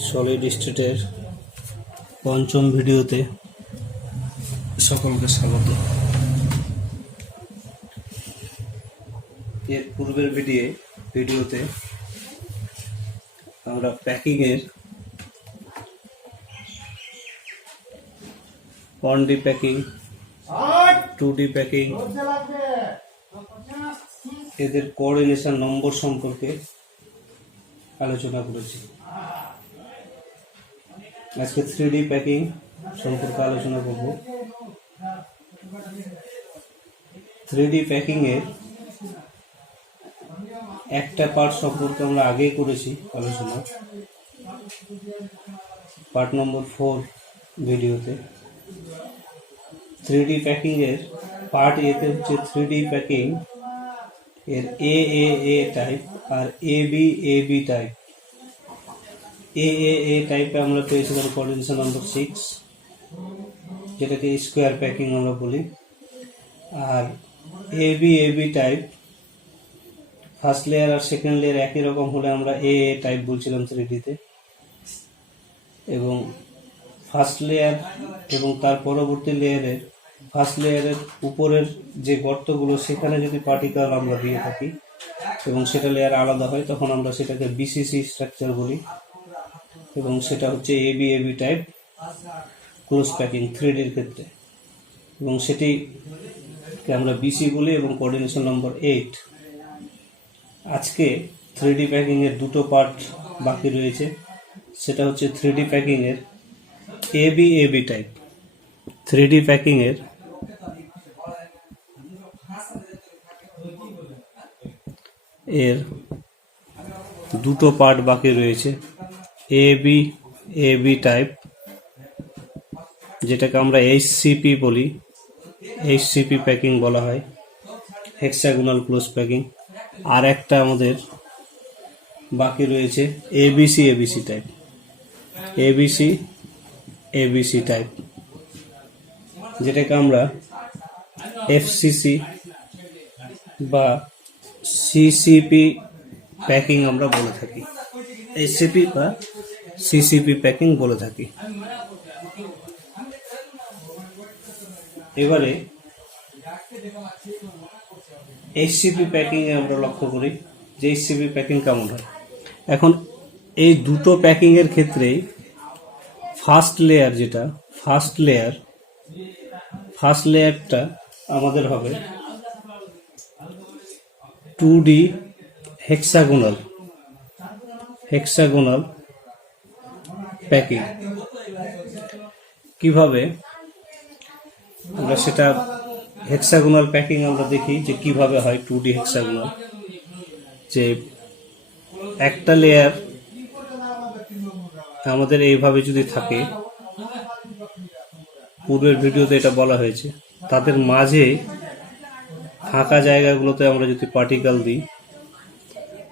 Solid স্টেটের পঞ্চম ভিডিওতে সকলকে স্বাগত। এর পূর্বের ভিডিওতে আমরা প্যাকিংয়ের 1D প্যাকিং, 2D প্যাকিং, এদের কোঅর্ডিনেশন নম্বর সম্পর্কে আলোচনা করেছি। আজকে 3D প্যাকিং সম্পর্কে আলোচনা করব। 3D প্যাকিং এর একটা পার্ট সম্পর্কে আমরা আগেই করেছি আলোচনা, পার্ট নম্বর 4 ভিডিওতে। 3D প্যাকিং এর পার্ট এতে হচ্ছে 3D প্যাকিং এর AAA টাইপ আর AB টাইপ। AAA টাইপে আমরা পেয়েছিলাম কোঅর্ডিনেশন নম্বর 6, যেটাকে স্কোয়ার প্যাকিং আমরা বলি। আর AB টাইপ ফার্স্ট লেয়ার আর সেকেন্ড লেয়ার একই রকম হলে আমরা AA টাইপ বলছিলাম 3Dতে। এবং ফার্স্ট লেয়ার এবং তার পরবর্তী লেয়ারের ফার্স্ট লেয়ারের উপরের যে গর্তগুলো সেখানে যদি পার্টিকেল আমরা দিয়ে থাকি এবং সেটা লেয়ার আলাদা হয়, তখন আমরা সেটাকে BCC স্ট্রাকচার বলি। এবং সেটা হচ্ছে AB টাইপ ক্লোজ প্যাকিং 3Dর ক্ষেত্রে, এবং সেটিকে আমরা BC বলি এবং কোঅর্ডিনেশন নম্বর 8। আজকে 3D প্যাকিং এর দুটো পার্ট বাকি রয়েছে, সেটা হচ্ছে 3D প্যাকিং এর AB টাইপ। 3D প্যাকিং এর দুটো পার্ট বাকি রয়েছে, AB টাইপ, যেটাকে আমরা HCP বলি, HCP প্যাকিং বলা হয়, হেক্সাগোনাল ক্লোজ প্যাকিং। আর একটা আমাদের বাকি রয়েছে ABC টাইপ, ABC টাইপ, যেটাকে আমরা FCC বা CCP প্যাকিং আমরা বলে থাকি, HCP বা CCP প্যাকিং বলে থাকি। এবারে HCP প্যাকিং এ আমরা লক্ষ্য করি যে HCP প্যাকিং কেমন হয়। এখন এই দুটো প্যাকিং এর ক্ষেত্রেই ফার্স্ট লেয়ারটা আমাদের হবে 2D হেক্সাগোনাল প্যাকিং। কিভাবে আমরা সেটা হেক্সাগোনাল প্যাকিং আমরা দেখি যে কিভাবে হয় 2D হেক্সাগোনাল। যে একটা লেয়ার আমাদের এইভাবে যদি থাকে, পূর্বের ভিডিওতে এটা বলা হয়েছে, তাদের মাঝে ফাঁকা জায়গাগুলোতে আমরা যদি পার্টিকেল দিই,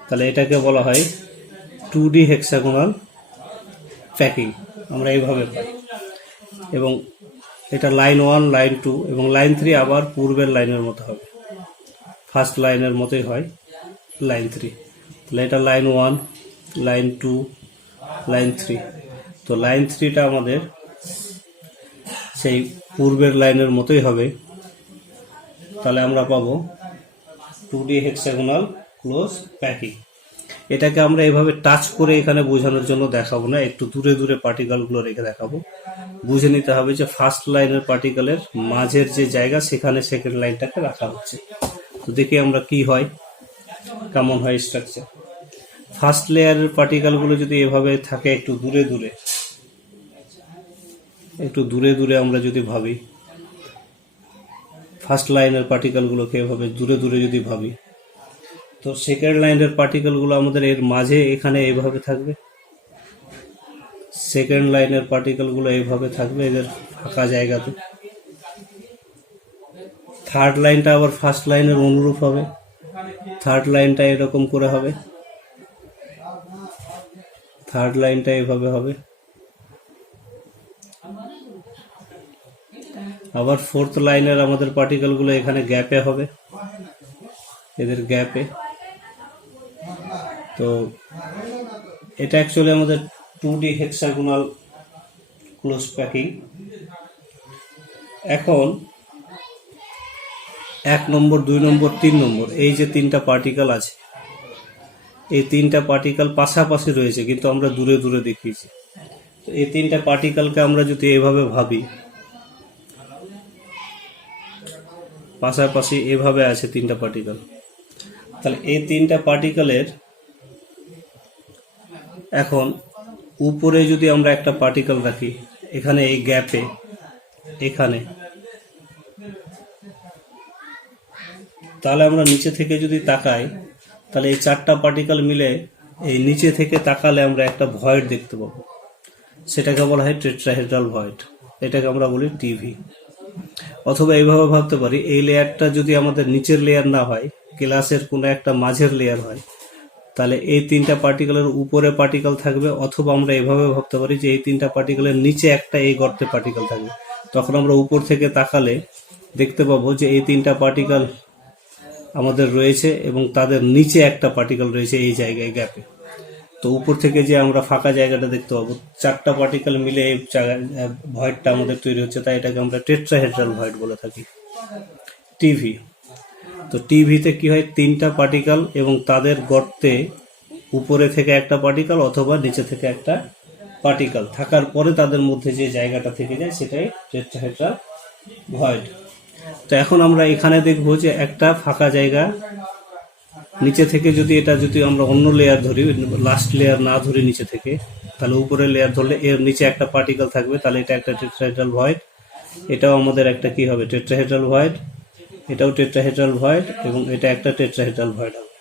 তাহলে এটাকে বলা হয় 2D হেক্সাগোনাল প্যাকিং। আমরা এইভাবে পাই, এবং এটা লাইন 1, লাইন 2 এবং লাইন 3 আবার পূর্বের লাইনের মতো হবে, ফার্স্ট লাইনের মতোই হয় লাইন 3। তাহলে এটা লাইন 1, লাইন 2, লাইন 3। তো লাইন 3টা আমাদের সেই পূর্বের লাইনের মতোই হবে। তাহলে আমরা পাবো 2D হেক্সাগোনাল ক্লোজ প্যাকিং। এটাকে আমরা এভাবে টাচ করে এখানে বোঝানোর জন্য দেখাবো না, একটু দূরে দূরে পার্টিকেলগুলো রেখে দেখাবো। বুঝে নিতে হবে যে ফার্স্ট লাইনের পার্টিকেলের মাঝের যে জায়গা, সেখানে সেকেন্ড লাইনটাকে রাখা হচ্ছে। তো দেখি আমরা কি হয়, কেমন হয় স্ট্রাকচার। ফার্স্ট লেয়ারের পার্টিকেলগুলো যদি এভাবে থাকে একটু দূরে দূরে আমরা যদি ভাবি, ফার্স্ট লাইনের পার্টিকেলগুলোকে এভাবে দূরে দূরে যদি ভাবি, তো সেকেন্ড লাইনের পার্টিকেলগুলো আমাদের এর মাঝে এখানে এইভাবে থাকবে, সেকেন্ড লাইনের পার্টিকেলগুলো এইভাবে থাকবে এদের ফাঁকা জায়গাতে। থার্ড লাইনটা আবার ফার্স্ট লাইনের অনুরূপ হবে, থার্ড লাইনটা এরকম করে হবে, থার্ড লাইনটা এভাবে হবে। আবার ফোর্থ লাইনের আমাদের পার্টিকেলগুলো এখানে গ্যাপে হবে, এদের গ্যাপে। তো এটা অ্যাকচুয়ালি আমাদের 2D হেক্সাগোনাল ক্লোজ প্যাকিং। এখন 1 নম্বর 2 নম্বর 3 নম্বর এই যে 3টা পার্টিকেল আছে, এই 3টা পার্টিকেল পাশাপাশি রয়েছে কিন্তু আমরা দূরে দূরে দেখিয়েছি। এই 3টা পার্টিকেলকে আমরা যদি এভাবে ভাবি, পাশাপাশি এভাবে আছে 3টা পার্টিকেল, তাহলে এই 3টা পার্টিকেলের এখন উপরে যদি আমরা একটা পার্টিকেল রাখি এখানে এই গ্যাপে, এখানে, তাহলে আমরা নিচে থেকে যদি তাকাই তাহলে এই 4টা পার্টিকেল মিলে এই নিচে থেকে তাকালে আমরা একটা ভয়েড দেখতে পাবো, সেটাকে বলা হয় টেট্রাহেড্রাল ভয়েড, এটাকে আমরা বলি টিভি। অথবা এইভাবে ভাবতে পারি, এই লেয়ারটা যদি আমাদের নিচের লেয়ার না হয়, গ্লাসের কোনো একটা মাঝের লেয়ার হয়, তাহলে এই 3টা পার্টিকেলের উপরে পার্টিকেল থাকবে। অথবা আমরা এভাবে ভাবতে পারি যে এই 3টা পার্টিকেলের নিচে একটা এই গর্তে পার্টিকেল থাকবে, তখন আমরা উপর থেকে তাকালে দেখতে পাবো যে এই 3টা পার্টিকেল আমাদের রয়েছে এবং তাদের নিচে একটা পার্টিকেল রয়েছে এই জায়গায় গ্যাপে। তো উপর থেকে যে আমরা ফাঁকা জায়গাটা দেখতে পাবো, 4টা পার্টিকেল মিলে এই ভয়েডটা আমাদের তৈরি হচ্ছে, তাই এটাকে আমরা টেট্রাহেড্রাল ভয়েড বলে থাকি, টিভি। তো টিভিতে কি হয়, 3টা পার্টিকেল এবং তাদের গর্তে উপরে থেকে একটা পার্টিকেল অথবা নিচে থেকে একটা পার্টিকেল থাকার পরে তাদের মধ্যে যে জায়গাটা থেকে যায় সেটাই টেট্রাহেড্রাল ভয়েড। তো এখন আমরা এখানে দেখবো যে একটা ফাঁকা জায়গা নিচে থেকে, যদি এটা যদি আমরা অন্য লেয়ার ধরি, লাস্ট লেয়ার না ধরি নিচে থেকে, তাহলে উপরের লেয়ার ধরলে এর নিচে একটা পার্টিকেল থাকবে, তাহলে এটা একটা টেট্রাহেড্রাল ভয়েড। এটাও আমাদের একটা কি হবে, টেট্রাহেড্রাল ভয়েড। এটাও টেট্রাহেড্রাল ভয়েড এবং এটা একটা টেট্রাহেড্রাল ভয়েড হবে।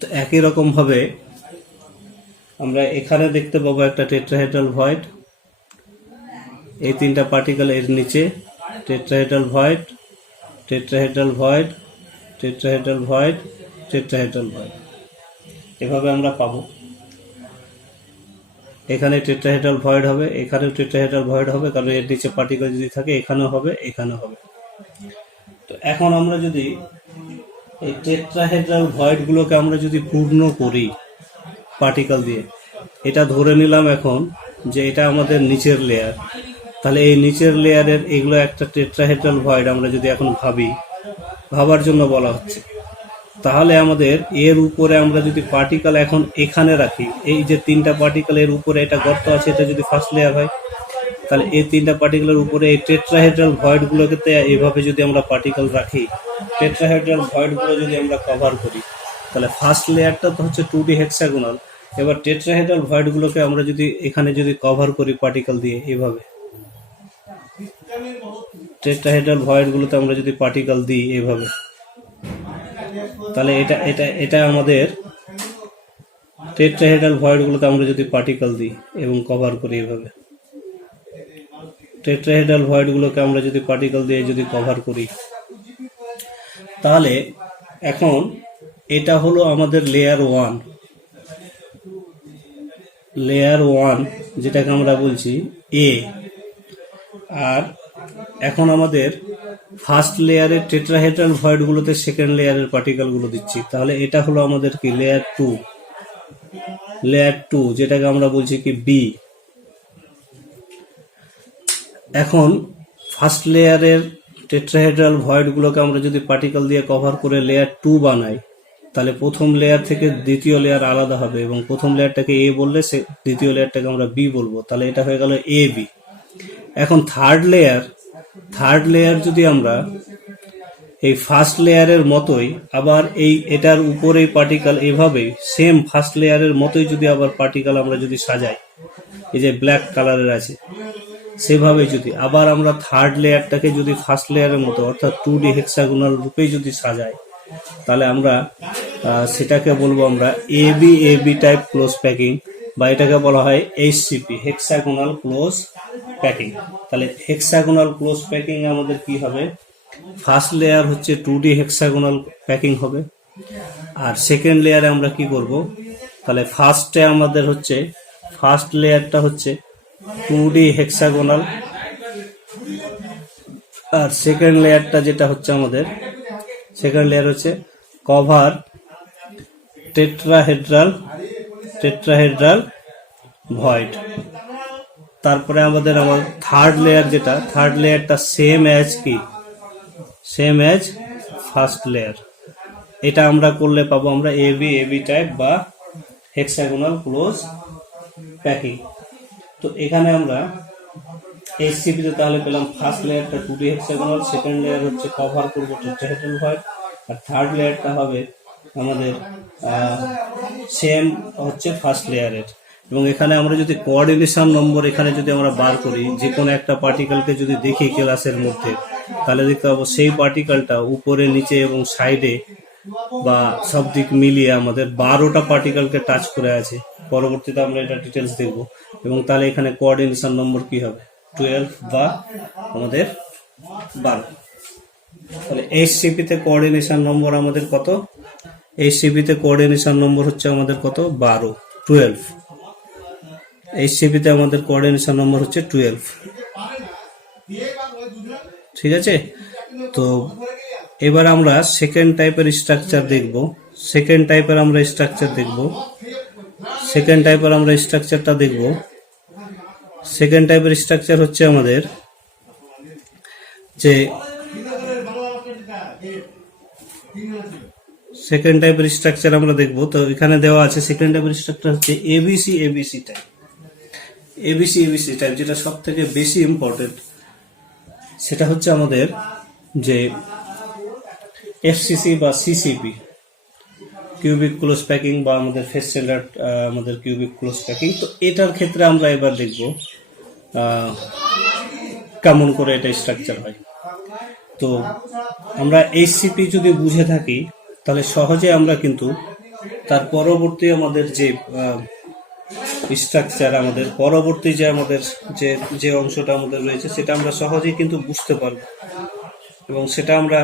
তো একই রকম ভাবে আমরা এখানে দেখতে পাবো একটা টেট্রাহেড্রাল ভয়েড, এই 3টা পার্টিকেল এর নিচে, tetrahedral void, tetrahedral void, tetrahedral void, tetrahedral void, এভাবে আমরা পাবো। এখানে টেট্রাহেড্রাল ভয়েড হবে, এখানেও টেট্রাহেড্রাল ভয়েড হবে, কারণ এর নিচে পার্টিকেল যদি থাকে এখানেও হবে, এখানেও হবে। তো এখন আমরা যদি এই টেট্রাহেড্রাল ভয়েড গুলোকে আমরা যদি পূর্ণ করি পার্টিকেল দিয়ে, এটা ধরে নিলাম এখন যে এটা আমাদের নিচের লেয়ার, তাহলে এই নিচের লেয়ারের এগুলো একটা টেট্রাহেড্রাল ভয়েড আমরা যদি এখন ভাবার জন্য বলা হচ্ছে, তাহলে আমাদের এর উপরে আমরা যদি পার্টিকেল এখন এখানে রাখি, এই যে 3টা পার্টিকেল এর উপরে এটা গর্ত আছে, এটা যদি ফার্স্ট লেয়ার হয়, তাহলে এই 3টা পার্টিকেলের উপরে এই টেট্রাহেড্রাল ভয়েড গুলোকে এইভাবে যদি আমরা পার্টিকেল রাখি, টেট্রাহেড্রাল ভয়েড গুলো যদি আমরা কভার করি, তাহলে ফার্স্ট লেয়ারটা তো হচ্ছে 2D হেক্সাগোনাল। এবার টেট্রাহেড্রাল ভয়েড গুলোকে আমরা যদি এখানে যদি কভার করি পার্টিকেল দিয়ে, এইভাবে টেট্রাহেড্রাল ভয়েড গুলোতে আমরা যদি পার্টিকেল দিই এইভাবে, তাহলে এটা এটা এটা আমাদের টেট্রাহেড্রাল ভয়েড গুলোতে আমরা যদি পার্টিকেল দিই এবং কভার করি এইভাবে, টেট্রাহেড্রাল ভয়েড গুলোকে আমরা যদি পার্টিকেল দিয়ে যদি কভার করি, তাহলে এখন এটা হলো আমাদের লেয়ার 1, লেয়ার 1 যেটাকে আমরা বলছি এ। আর এখন আমাদের ফার্স্ট লেয়ারের টেট্রাহেড্রাল ভয়েড গুলোতে সেকেন্ড লেয়ারের পার্টিকেল গুলো দিচ্ছি, তাহলে এটা হলো আমাদের কি লেয়ার 2, লেয়ার 2 যেটাকে আমরা বলছি কি বি। এখন ফার্স্ট লেয়ারের টেট্রাহেড্রাল ভয়েড গুলোকে আমরা যদি পার্টিকেল দিয়ে কভার করে লেয়ার 2 বানাই, তাহলে প্রথম লেয়ার থেকে দ্বিতীয় লেয়ার আলাদা হবে এবং প্রথম লেয়ারটাকে এ বললে দ্বিতীয় লেয়ারটাকে আমরা বি বলবো, তাহলে এটা হয়ে গেল এ বি। এখন থার্ড লেয়ার যদি আমরা এই ফার্স্ট লেয়ারের মতোই আবার এটার উপরে পার্টিকেল এভাবে সেম ফার্স্ট লেয়ারের মতোই যদি আবার পার্টিকেল আমরা যদি সাজাই, এই যে ব্ল্যাক কালারের আছে সেভাবে যদি আবার আমরা থার্ড লেয়ারটাকে যদি ফার্স্ট লেয়ারের মতো অর্থাৎ 2D হেক্সাগোনাল রূপে যদি সাজাই, তাহলে আমরা সেটাকে বলবো আমরা এবি টাইপ ক্লোজ প্যাকিং, বা এটাকে বলা হয় এইচসিপি, হেক্সাগোনাল ক্লোজ প্যাকিং। তাহলে হেক্সাগোনাল ক্লোজ প্যাকিং আমাদের কি হবে, ফার্স্ট লেয়ার হচ্ছে 2D হেক্সাগোনাল প্যাকিং হবে, আর সেকেন্ড লেয়ারে আমরা কি করব, তাহলে ফার্স্ট লেয়ারটা হচ্ছে 2D হেক্সাগোনাল, আর সেকেন্ড লেয়ারটা যেটা হচ্ছে আমাদের সেকেন্ড লেয়ার হচ্ছে কভার টেট্রাহেড্রাল ভয়েড। তারপরে আমাদের থার্ড লেয়ার, যেটা থার্ড লেয়ারটা সেম অ্যাজ কি, সেম অ্যাজ ফার্স্ট লেয়ার। এটা আমরা করলে পাবো আমরা এবি টাইপ বা হেক্সাগোনাল ক্লোজ প্যাকিং। তো এখানে আমরা এইচসিপিতে তাহলে পেলাম ফার্স্ট লেয়ারটা 2D হেক্সাগোনাল, সেকেন্ড লেয়ার হচ্ছে কভার করবো টেট্রাহেড্রাল ভয়েড, আর থার্ড লেয়ারটা হবে আমাদের সেম হচ্ছে ফার্স্ট লেয়ারের। এবং এখানে আমরা যদি কোঅর্ডিনেশন নম্বর এখানে যদি আমরা বার করি, যে কোনো একটা পার্টিকেলকে যদি দেখি ক্লাসের মধ্যে, তাহলে দেখতে পাবো সেই পার্টিকেলটা উপরে নিচে এবং সাইডে বা সব দিক মিলিয়ে আমাদের 12টা পার্টিকেলকে টাচ করে আছে। পরবর্তীতে আমরা এটা ডিটেলস দেখব। এবং তাহলে এখানে কোঅর্ডিনেশন নম্বর কি হবে, 12 বা আমাদের 12। তাহলে এইচসিপিতে কোঅর্ডিনেশন নম্বর আমাদের কত, এইচসিপিতে কোঅর্ডিনেশন নম্বর হচ্ছে আমাদের কত, 12। এইচসিপিতে আমাদের কোঅর্ডিনেশন নম্বর হচ্ছে 12। ঠিক আছে। তো এবার আমরা সেকেন্ড টাইপের স্ট্রাকচার দেখব। সেকেন্ড টাইপের আমরা স্ট্রাকচারটা দেখব। সেকেন্ড টাইপের স্ট্রাকচার হচ্ছে আমাদের যে সেকেন্ড টাইপের স্ট্রাকচার আমরা দেখব। তো এখানে দেওয়া আছে সেকেন্ড টাইপের স্ট্রাকচার হচ্ছে এবিসি টাইপ। এবিসি টাইপ যেটা সব থেকে বেশি ইম্পর্টেন্ট, সেটা হচ্ছে আমাদের যে এফসিসি বা সিসিপি, কিউবিক ক্লোজ প্যাকিং, বা আমাদের ফেস স্ট্যান্ডার্ড আমাদের কিউবিক ক্লোজ প্যাকিং। তো এটার ক্ষেত্রে আমরা এবার দেখব কেমন করে এটা স্ট্রাকচার হয়। তো আমরা এইচসিপি যদি বুঝে থাকি তাহলে সহজে আমরা কিন্তু তার পরবর্তী আমাদের যে স্ট্রাকচার, আমাদের পরবর্তী যে আমাদের যে অংশটা আমাদের রয়েছে সেটা আমরা সহজেই কিন্তু বুঝতে পারবো। এবং সেটা আমরা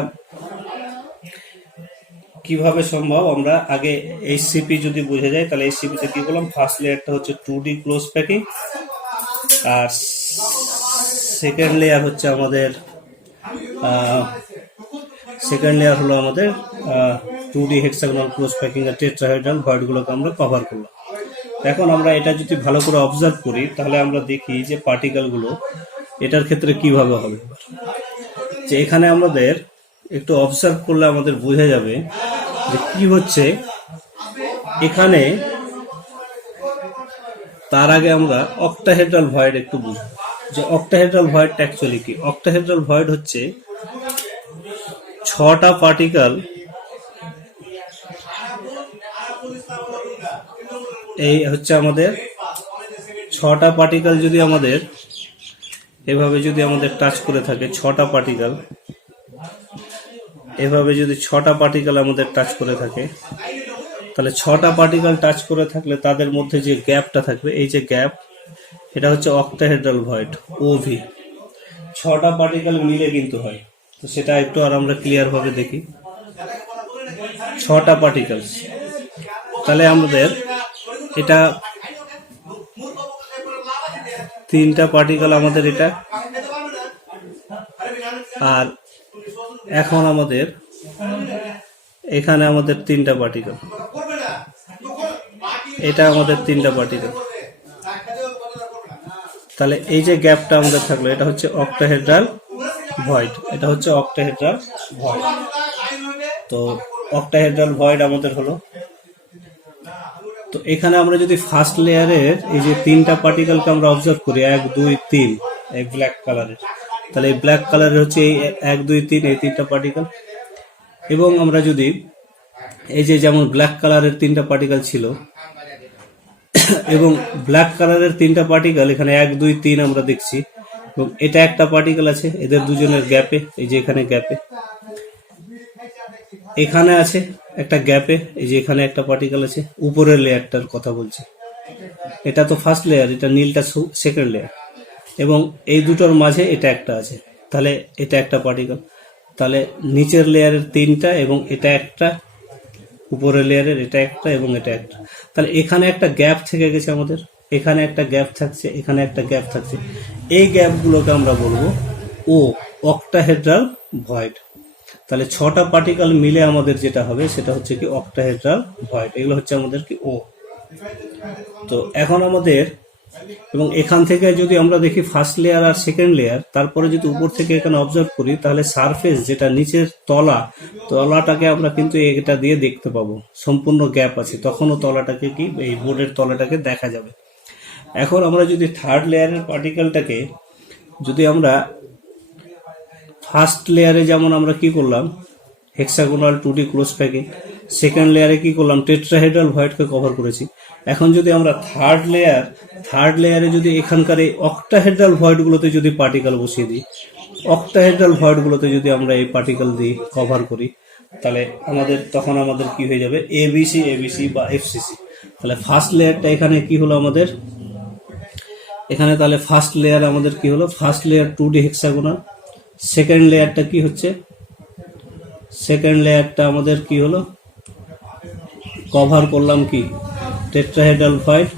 কিভাবে সম্ভব, আমরা আগে এইচসিপি যদি বুঝে যাই তাহলে এইচসিপিতে কি বললাম, ফার্স্ট লেয়ারটা হচ্ছে 2D ক্লোজ প্যাকিং, আর সেকেন্ড লেয়ার হচ্ছে আমাদের হলো আমাদের 2D হেক্সাগোনাল ক্লোজ প্যাকিং আর টেট্রাহেড্রাল ভয়েডগুলোকে আমরা কভার করলাম। এখন আমরা এটা যদি ভালো করে অবজার্ভ করি তাহলে আমরা দেখি যে পার্টিকেলগুলো এটার ক্ষেত্রে কিভাবে হবে। যে এখানে আমাদের একটু অবজার্ভ করলে আমাদের বোঝা যাবে যে কি হচ্ছে এখানে। তার আগে আমরা অক্টাহেড্রাল ভয়েড একটু বুঝব, যে অক্টাহেড্রাল ভয়েডটা অ্যাকচুয়ালি কি। অক্টাহেড্রাল ভয়েড হচ্ছে 6টা পার্টিকেল, এই হচ্ছে আমাদের 6টা পার্টিকেল যদি আমাদের এভাবে যদি আমাদের টাচ করে থাকে, 6টা পার্টিকেল এভাবে যদি 6টা পার্টিকেল আমাদের টাচ করে থাকে, তাহলে 6টা পার্টিকেল টাচ করে থাকলে তাদের মধ্যে যে গ্যাপটা থাকবে, এই যে গ্যাপ, এটা হচ্ছে অক্টাহেড্রাল ভয়েড ওভি। 6টা পার্টিকেল মিলে কিন্তু হয়। তো সেটা একটু আর আমরা ক্লিয়ার ভাবে দেখি। 6টা পার্টিকেল, তাহলে আমাদের এটা 3টা পার্টিকেল আমাদের এটা, আর এখন আমাদের এখানে আমাদের 3টা পার্টিকেল, এটা আমাদের 3টা পার্টিকেল। তাহলে এই যে গ্যাপটা আমাদের থাকলো, এটা হচ্ছে অক্টাহেড্রাল ভয়েড, এটা হচ্ছে অক্টাহেড্রাল ভয়েড। তো অক্টাহেড্রাল ভয়েড আমাদের হলো। তো এখানে আমরা যদি ফার্স্ট লেয়ারের এই যে 3টা পার্টিকেলকে আমরা অবজার্ভ করি, 1 2 3, এই ব্ল্যাক কালারের, তাহলে এই ব্ল্যাক কালারের হচ্ছে এই 1 2 3 এই 3টা পার্টিকেল। এবং আমরা যদি এই যে যেমন ব্ল্যাক কালারের 3টা পার্টিকেল ছিল এবং ব্ল্যাক কালারের 3টা পার্টিকেল এখানে 1 2 3 আমরা দেখছি, এবং এটা একটা পার্টিকেল আছে এদের দুজনের গ্যাপে, এই যে এখানে গ্যাপে, এখানে আছে একটা গ্যাপে, এই যে এখানে একটা পার্টিকেল আছে। উপরের লেয়ারটার কথা বলছি, এটা তো ফার্স্ট লেয়ার, এটা নীলটা সেকেন্ড লেয়ার, এবং এই দুটোর মাঝে এটা একটা আছে, তাহলে এটা একটা পার্টিকেল। তাহলে নিচের লেয়ারের 3টা এবং এটা একটা, উপরের লেয়ারের এটা একটা এবং এটা একটা। তাহলে এখানে একটা গ্যাপ থেকে গেছে আমাদের, এখানে একটা গ্যাপ থাকছে, এখানে একটা গ্যাপ থাকছে। এই গ্যাপগুলোকে আমরা বলবো ও অক্টাহেড্রাল ভয়েড। তাহলে 6টা পার্টিকেল মিলে আমাদের যেটা হবে সেটা হচ্ছে কি অক্টাহেড্রাল ভয়েড। এগুলো হচ্ছে আমাদের কি ও। তো এখন আমাদের এবং এখান থেকে যদি আমরা দেখি ফার্স্ট লেয়ার আর সেকেন্ড লেয়ার, তারপরে যদি উপর থেকে এখানে অবজার্ভ করি, তাহলে সারফেস যেটা নিচের তলাটাকে আমরা কিন্তু এটা দিয়ে দেখতে পাবো, সম্পূর্ণ গ্যাপ আছে, তখনও তলাটাকে কি এই বোর্ডের তলাটাকে দেখা যাবে। এখন আমরা যদি থার্ড লেয়ারের পার্টিকেলটাকে যদি আমরা ফার্স্ট লেয়ারে যেমন আমরা কি করলাম hexagonal 2D close packing, second লেয়ারে কি করলাম টেট্রাহেড্রাল ভয়েডকে কভার করেছি। এখন যদি আমরা থার্ড লেয়ারে যদি এখানকার এই অক্টাহেড্রাল ভয়েডগুলোতে যদি পার্টিকেল বসিয়ে দিই, অক্টাহেড্রাল ভয়েডগুলোতে যদি আমরা এই পার্টিকেল দিয়ে কভার করি, তাহলে তখন আমাদের কি হয়ে যাবে এবিসি বা এফসিসি। তাহলে ফার্স্ট লেয়ারটা এখানে কি হলো আমাদের, এখানে তাহলে ফার্স্ট লেয়ার আমাদের কি হলো, first layer 2D hexagonal, second লেয়ারটা কি হচ্ছে, সেকেন্ড লেয়ারটা আমাদের কি হলো, কভার করলাম কি টেট্রাহেড্রাল ভয়েড,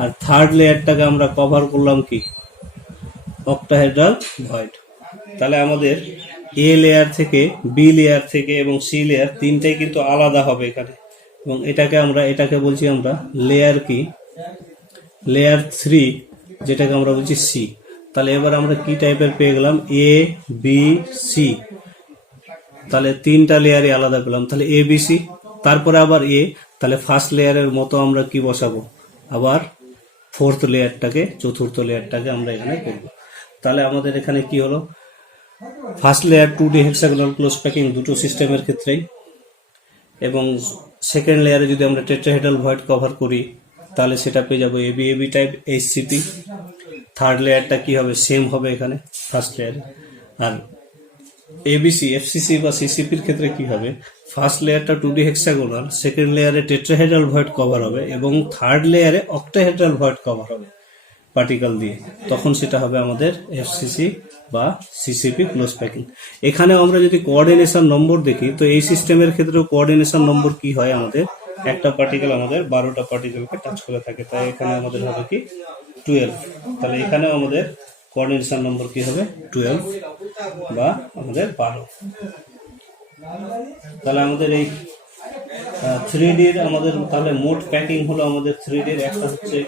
আর থার্ড লেয়ারটাকে আমরা কভার করলাম কি অক্টাহেড্রাল ভয়েড। তাহলে আমাদের এ লেয়ার থেকে, বি লেয়ার থেকে এবং সি লেয়ার তিনটাই কিন্তু আলাদা হবে এখানে, এবং এটাকে বলছি আমরা লেয়ার কি, লেয়ার 3, যেটাকে আমরা বলছি সি। তাহলে এবার আমরা কি টাইপের পেয়ে গেলাম, এ বি সি, তাহলে তিনটা লেয়ারে আলাদা পেলাম। তাহলে এ বি সি, তারপরে আবার এ, তাহলে ফার্স্ট লেয়ারের মতো আমরা কি বসাবো, আবার চতুর্থ লেয়ারটাকে আমরা এখানে করব। তাহলে আমাদের এখানে কি হলো, first layer 2D hexagonal close packing দুটো সিস্টেমের ক্ষেত্রেই, এবং সেকেন্ড লেয়ারে যদি আমরা টেট্রাহেড্রাল ভয়েড কভার করি, তাহলে সেটা পেয়ে যাবো এবি টাইপ এইচসিপি। থার্ড লেয়ারটা কি হবে, সেম হবে এখানে ফার্স্ট লেয়ারে। আর এবিসি, এফসিসি বা সিসিপির ক্ষেত্রে কি হবে, ফার্স্ট লেয়ারটা 2D হেক্সাগোনাল, সেকেন্ড লেয়ারে টেট্রাহেড্রাল ভয়েড কভার হবে এবং থার্ড লেয়ারে অক্টাহেড্রাল ভয়েড কভার হবে পার্টিকেল দিয়ে, তখন সেটা হবে আমাদের এফসিসি বা সিসিপি ক্লোজ প্যাকিং। এখানে আমরা যদি কোঅর্ডিনেশন নম্বর দেখি, তো এই সিস্টেমের ক্ষেত্রেও কোঅর্ডিনেশন নম্বর কি হয়, আমাদের একটা পার্টিকেল আমাদের 12টা পার্টিকেলকে টাচ করে থাকে, তাই এখানে আমাদের হবে কি 12। তাহলে এখানেও আমাদের কোঅর্ডিনেশন নম্বর কি হবে 12 বা আমাদের 12। তাহলে আমাদের এই 3Dর আমাদের তাহলে মোট প্যাকিং হলো আমাদের 3Dর একটা হচ্ছে,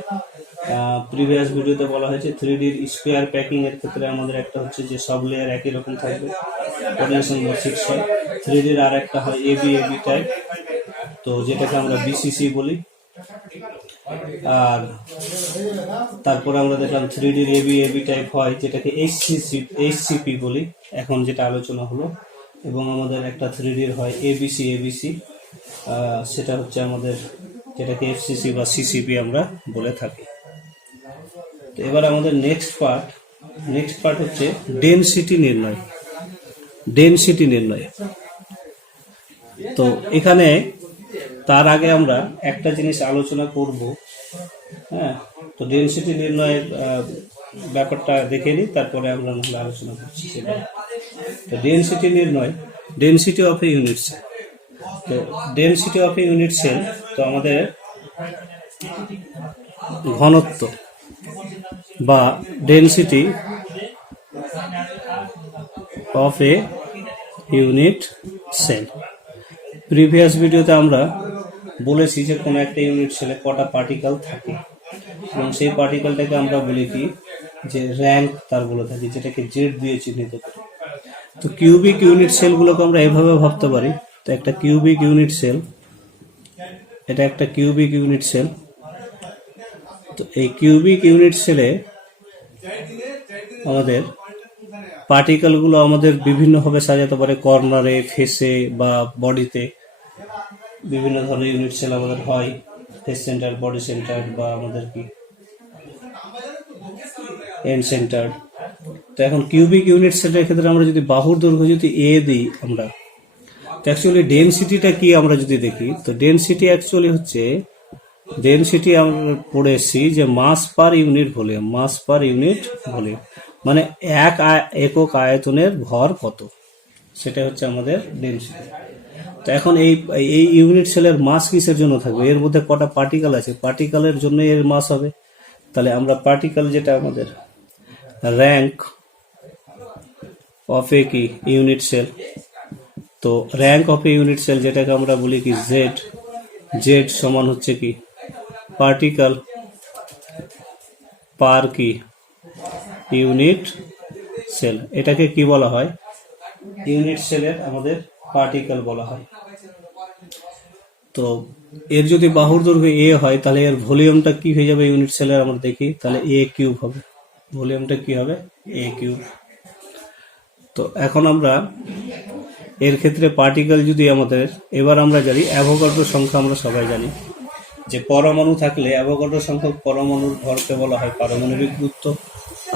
প্রিভিয়াস ভিডিওতে বলা হয়েছে 3Dর স্কোয়ার প্যাকিং এর ক্ষেত্রে আমাদের একটা হচ্ছে যে সব লেয়ার একই রকম থাকবে, কোঅর্ডিনেশন নম্বর 6 হয়। 3Dর আর একটা হয় এবি টাইপ, তো যেটাকে আমরা বিসিসি বলি। আর তারপরে আমরা দেখলাম 3Dর এবি টাইপ হয়, যেটাকে এইচসিপি বলি এখন যেটা আলোচনা হলো। এবং আমাদের একটা 3Dর হয় এবিসি, সেটা হচ্ছে আমাদের যেটাকে এফসিসি বা সিসিপি আমরা বলে থাকি। তো এবার আমাদের নেক্সট পার্ট হচ্ছে ডেনসিটি নির্ণয়। তো এখানে তার আগে আমরা একটা জিনিস আলোচনা করব, হ্যাঁ। তো ডেনসিটি নির্ণয়ের ব্যাপারটা দেখে নিই, তারপরে আমরা আলোচনা করছি সেটা। তো ডেনসিটি নির্ণয়, density of a unit cell. তো density of a unit cell, তো আমাদের ঘনত্ব বা density of a unit cell. Previous ভিডিওতে আমরা বলেছি যে কোনো একটা ইউনিট সেলে কটা পার্টিকেল থাকে, এবং সেই পার্টিকেলটাকে আমরা বলি কি যে র্যাঙ্ক তার বলে থাকি, যেটাকে জেড দিয়ে চিহ্নিত করি। তো কিউবিক ইউনিট সেলগুলোকে আমরা এভাবে ভাবতে পারি। তো একটা কিউবিক ইউনিট সেল, এটা একটা কিউবিক ইউনিট সেল। তো এই কিউবিক ইউনিট সেলে আমাদের পার্টিকেলগুলো আমাদের বিভিন্নভাবে সাজাতে পারে, কর্নারে, ফেসে বা বডিতে। বিভিন্ন ধরনের ইউনিট সেল আমাদের হয়, ফেস সেন্টার, বডি সেন্টার বা আমাদের কি এন্ড সেন্টার। তো এখন কিউবিক ইউনিট সেলের ক্ষেত্রে আমরা যদি বাহুর দৈর্ঘ্য যদি এ দিই আমরা, তো অ্যাকচুয়ালি ডেনসিটিটা কি আমরা যদি দেখি, তো ডেনসিটি অ্যাকচুয়ালি হচ্ছে, ডেনসিটি আমরা পড়ে এসেছি যে মাস পার ইউনিট ভলিউম, মানে একক আয়তনের ভর কত, সেটা হচ্ছে আমাদের ডেনসিটি। তো এখন এই ইউনিট সেলের মাস কিসের জন্য থাকবে, এর মধ্যে কটা পার্টিকেল আছে, পার্টিকেলের জন্য এর মাস হবে। তাহলে আমরা পার্টিকেল যেটা আমাদের র্যাঙ্ক অফ এ কি ইউনিট সেল, তো rank of a unit cell যেটাকে আমরা বলি কি জেড সমান হচ্ছে কি পার্টিকেল পার কি ইউনিট সেল, এটাকে কি বলা হয়, ইউনিট সেলের আমাদের পার্টিকেল বলা হয়। তো এর যদি বাহুর দৈর্ঘ্য এ হয় তাহলে এর ভলিউমটা কি হয়ে যাবে ইউনিট সেলের, আমরা দেখি, তাহলে এ কিউব হবে, ভলিউমটা কি হবে এ কিউব। তো এখন আমরা এর ক্ষেত্রে পার্টিকেল যদি আমাদের, এবার আমরা জানি অ্যাভোগাড্রো সংখ্যা, আমরা সবাই জানি যে পরমাণু থাকলে অ্যাভোগাড্রো সংখ্যক পরমাণুর ভরকে বলা হয় পারমাণবিক গুরুত্ব,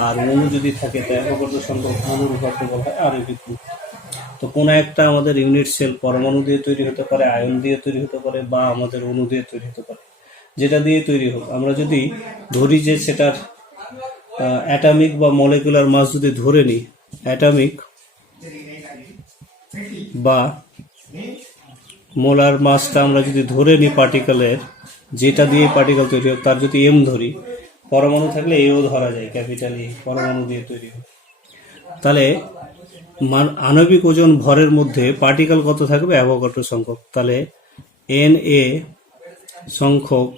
আর অণু যদি থাকে তো অ্যাভোগাড্রো সংখ্যক অণুর ভরকে বলা হয় আণবিক গুরুত্ব। তো কোনো একটা আমাদের ইউনিট সেল পরমাণু দিয়ে তৈরি হতে পারে, আয়ন দিয়ে তৈরি হতে পারে, বা আমাদের অণু দিয়ে তৈরি হতে পারে, যেটা দিয়ে তৈরি হোক। আমরা যদি ধরি যে সেটার অ্যাটমিক বা মলিকুলার মাস যদি ধরে নিই, অ্যাটমিক বা মোলার মাসটা আমরা যদি ধরে নিই পার্টিকেলের, যেটা দিয়ে পার্টিকেল তৈরি হোক তার যদি এম ধরি, পরমাণু থাকলে এও ধরা যায়, ক্যাপিটাল এ পরমাণু দিয়ে তৈরি হোক, তাহলে আণবিক ওজন ভরের মধ্যে পার্টিকেল কত থাকবে অ্যাভোগাড্রো সংখ্যক, তাহলে এন এ সংখ্যক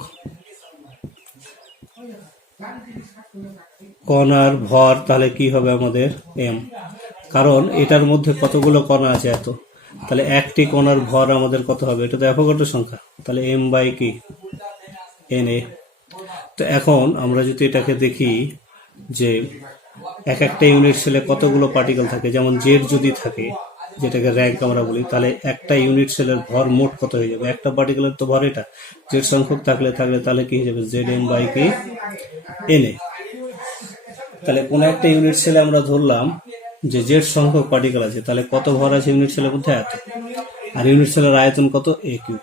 কণার ভর তাহলে কি হবে আমাদের এম, কারণ এটার মধ্যে কতগুলো কণা আছে এত, তাহলে একটি কণার ভর আমাদের কত হবে, এটা তো অ্যাভোগাড্রো সংখ্যা, তাহলে এম বাই কি এন এ। তো এখন আমরা যদি এটাকে দেখি যে এক একটা ইউনিট সেলে কতগুলো পার্টিকেল থাকে, যেমন জেড যদি থাকে, যেটাকে র্যাঙ্ক আমরা বলি, তাহলে একটা ইউনিট সেলের ভর মোট কত হয়ে যাবে, একটা পার্টিকেলের তো ভর এটা, জেড সংখ্যক থাকলে তাহলে কি হয়ে যাবে জেড এম বাই কি এন এ। তাহলে কোন একটা ইউনিট সেলে আমরা ধরলাম যে জেড সংখ্যক পার্টিকেল আছে, তাহলে কত ভর আছে ইউনিট সেলের মধ্যে এত, আর ইউনিট সেলের আয়তন কত এ কিউব,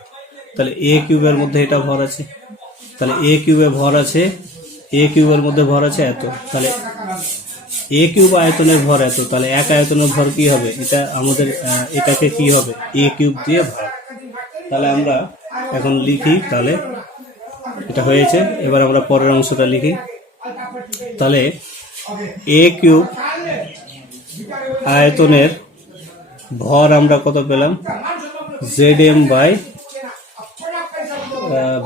তাহলে এ কিউবের মধ্যে এটা ভর আছে, তাহলে এ কিউবে ভর আছে, এ কিউবের মধ্যে ভর আছে এত, তাহলে এ কিউব আয়তনের ভর এত, তাহলে এক আয়তনের ভর কি হবে, এটা আমাদের এটাকে কি হবে এ কিউব দিয়ে ভাগ। তাহলে আমরা এখন লিখি, তাহলে এটা হয়েছে, এবার আমরা পরের অংশটা লিখি, তাহলে এ কিউব আয়তনের ভর আমরা কত পেলাম জেড এম বাই,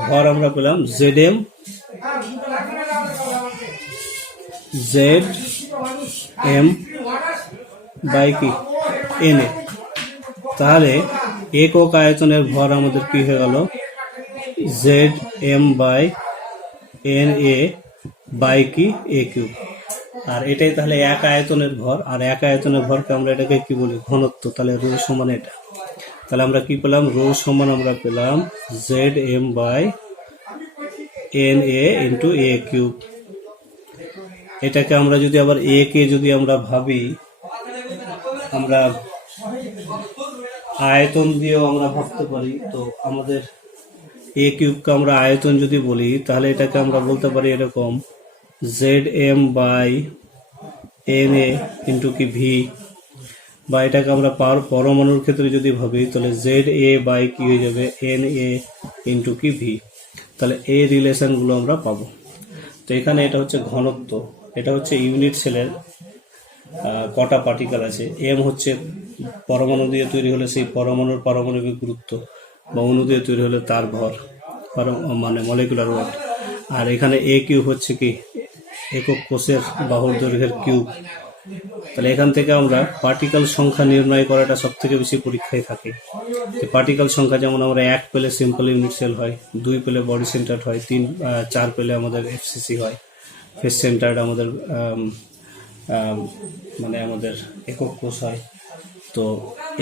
ভর আমরা পেলাম Z M Z M by কি এন এ। তাহলে একক আয়তনের ভর আমাদের কি হয়ে গেল Z M by N A by কি এ কিউব, আর এটাই তাহলে এক আয়তনের ভর, আর এক আয়তনের ভরকে আমরা এটাকে কি বলি ঘনত্ব, তাহলে রো সমান এটা, তাহলে আমরা কি পেলাম রো সমান আমরা পেলাম Z M by N A into A cube. এটাকে আমরা যদি আবার এ কে যদি আমরা ভাবি, আমরা আয়তন দিয়েও আমরা ভাবতে পারি, তো আমাদের এ কিউবকে আমরা আয়তন যদি বলি তাহলে এটাকে আমরা বলতে পারি এরকম Z M by N A into কি ভি, বা এটাকে আমরা পরমাণুর ক্ষেত্রে যদি ভাবি তাহলে জেড এ বাই কি হয়ে যাবে এন এ ইন্টু কি ভি, তাহলে এই রিলেশনগুলো আমরা পাবো। তো এখানে এটা হচ্ছে ঘনত্ব, এটা হচ্ছে ইউনিট সেলের কটা পার্টিকেল আছে, এম হচ্ছে পরমাণু দিয়ে তৈরি হলে সেই পরমাণুর পারমাণবিক গুরুত্ব, বা অণু দিয়ে তৈরি হলে তার ভর, মানে মলিকুলার ওয়েট, আর এখানে এ কিউব হচ্ছে কি একক কোষের বাহুর দৈর্ঘ্যের কিউব। তাহলে এখান থেকে আমরা পার্টিকেল সংখ্যা নির্ণয় করাটা সব থেকে বেশি পরীক্ষায় থাকে। পার্টিকেল সংখ্যা যেমন আমরা 1 পেলে সিম্পল ইউনিট সেল হয়, 2 পেলে বডি সেন্টার্ড হয়, 4 পেলে আমাদের এফসিসি হয়, ফেস সেন্টার্ড আমাদের মানে আমাদের একক কোষ হয়। তো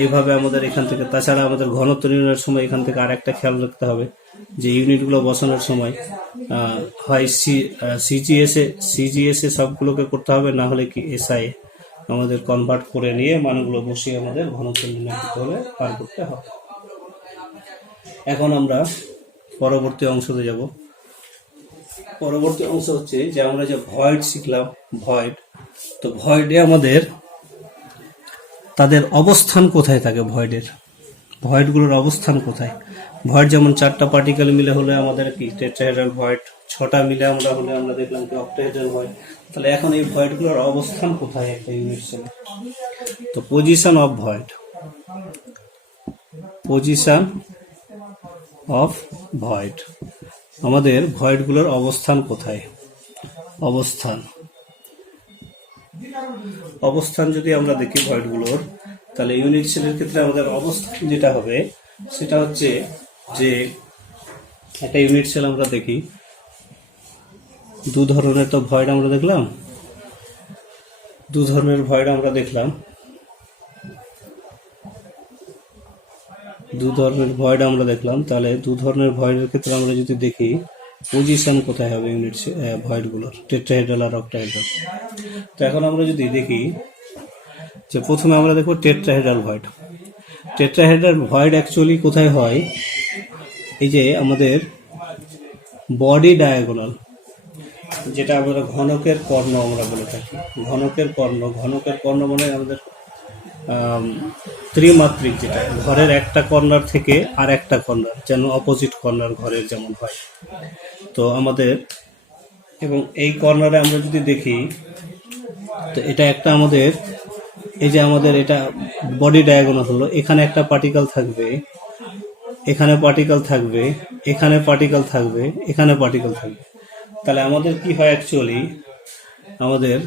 এইভাবে আমাদের এখান থেকে, তাছাড়া আমাদের ঘনত্ব নির্ণয়ের সময় এখান থেকে আর একটা খেয়াল রাখতে হবে যে ইউনিটগুলো বসানোর সময় হয় সিজিএসে সবগুলোকে করতে হবে, না হলে কি এসআই আমাদের কনভার্ট করে নিয়ে মানগুলো বসিয়ে আমাদের ঘনত্ব নির্ণয় করতে হলে পার করতে হবে। এখন আমরা পরবর্তী অংশতে যাব। পরবর্তী অংশ হচ্ছে যে আমরা যে ভয়েড শিখলাম, ভয়েড, তো ভয়েডে আমাদের তাদের অবস্থান কোথায় থাকে, ভয়েডগুলোর অবস্থান কোথায়। ভয়েড যেমন 4টা পার্টিকেল মিলে হলে আমাদের কি টেট্রাহেড্রাল ভয়েড, 6টা মিলে আমরা দেখলাম কি অক্টাহেড্রাল ভয়েড। তাহলে এখন এই ভয়েডগুলোর অবস্থান কোথায় একটা ইউনিট সেলে, তো position of void, position of void, আমাদের ভয়েডগুলোর অবস্থান কোথায়। অবস্থান অবস্থান যদি আমরা দেখি ভয়েডগুলোর, তাহলে ইউনিট সেলের ক্ষেত্রে আমাদের অবস্থান যেটা হবে সেটা হচ্ছে যে একটা ইউনিট সেল আমরা দেখি, দু ধরনের তো ভয়েড আমরা দেখলাম, দু ধরনের ভয়েড আমরা দেখলাম, দু ধরনের ভয়েড আমরা দেখলাম। তাহলে দু ধরনের ভয়েডের ক্ষেত্রে আমরা যদি দেখি পজিশন কোথায় হবে ইউনিট ভয়েডগুলোর, টেট্রাহেড্রাল আর অক্টাহেড্রাল। তো এখন আমরা যদি দেখি যে প্রথমে আমরা দেখব tetrahedral void. Tetrahedral void actually কোথায় হয়, এই যে আমাদের বডি ডায়াগোনাল, যেটা আমরা ঘনকের কর্ণ আমরা বলে থাকি। ঘনকের কর্ণ, ঘনকের কর্ণ মানে আমাদের ত্রিমাত্রিক, যেটা ঘরের একটা কর্নার থেকে আর একটা কর্নার, যেন অপোজিট কর্নার ঘরের যেমন হয়। তো আমাদের এবং এই কর্নারে আমরা যদি দেখি, তো এটা একটা আমাদের, এই যে আমাদের এটা বডি ডায়াগোনাল হলো, এখানে একটা পার্টিকেল থাকবে, এখানে পার্টিকেল থাকবে, এখানে পার্টিকেল থাকবে, এখানে পার্টিকেল থাকবে। তাহলে আমাদের কি হয় অ্যাকচুয়ালি, আমাদের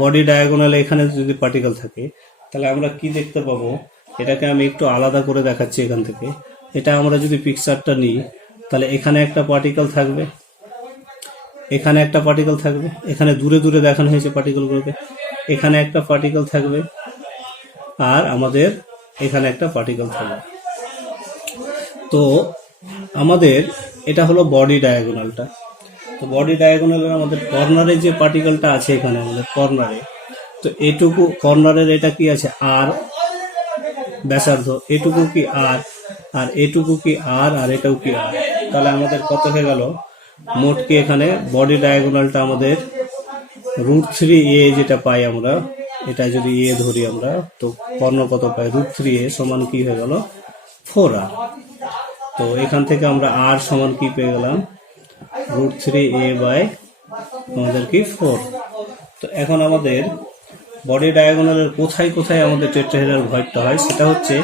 বডি ডায়াগোনালে এখানে যদি পার্টিকেল থাকে, তাহলে আমরা কি দেখতে পাবো, এটাকে আমি একটু আলাদা করে দেখাচ্ছি এখান থেকে। এটা আমরা যদি পিকচারটা নিই, তাহলে এখানে একটা পার্টিকেল থাকবে, এখানে একটা পার্টিকেল থাকবে, এখানে দূরে দূরে দেখানো হয়েছে পার্টিকেলগুলোকে, এখানে একটা পার্টিকেল থাকবে, আর আমাদের এখানে একটা পার্টিকেল থাকবে। তো আমাদের এটা হলো বডি ডায়াগোনালটা। তো বডি ডায়াগোনালের আমাদের কর্নারে যে পার্টিকেলটা আছে এখানে আমাদের কর্নারে, তো এটুকু কর্নারের এটা কি আছে আর ব্যাসার্ধ, এটুকু কি আর, আর এটুকু কি আর, আর এটাও কি আর। তাহলে আমাদের কত হয়ে গেল, মোট কি এখানে বডি ডায়াগোনালটা আমাদের √3a যেটা পাই আমরা, এটা যদি এ ধরি আমরা, তো কর্ণ কত পাই, √3a সমান কি হয়ে গেল 4r। তো এখান থেকে আমরা আর সমান কি পেয়ে গেলাম, √3a বাই আমাদের কি 4। তো এখন আমাদের বডি ডায়াগোনালের কোথায় কোথায় আমাদের টেট্রাহেড্রাল ভয়েডটা হয়, সেটা হচ্ছে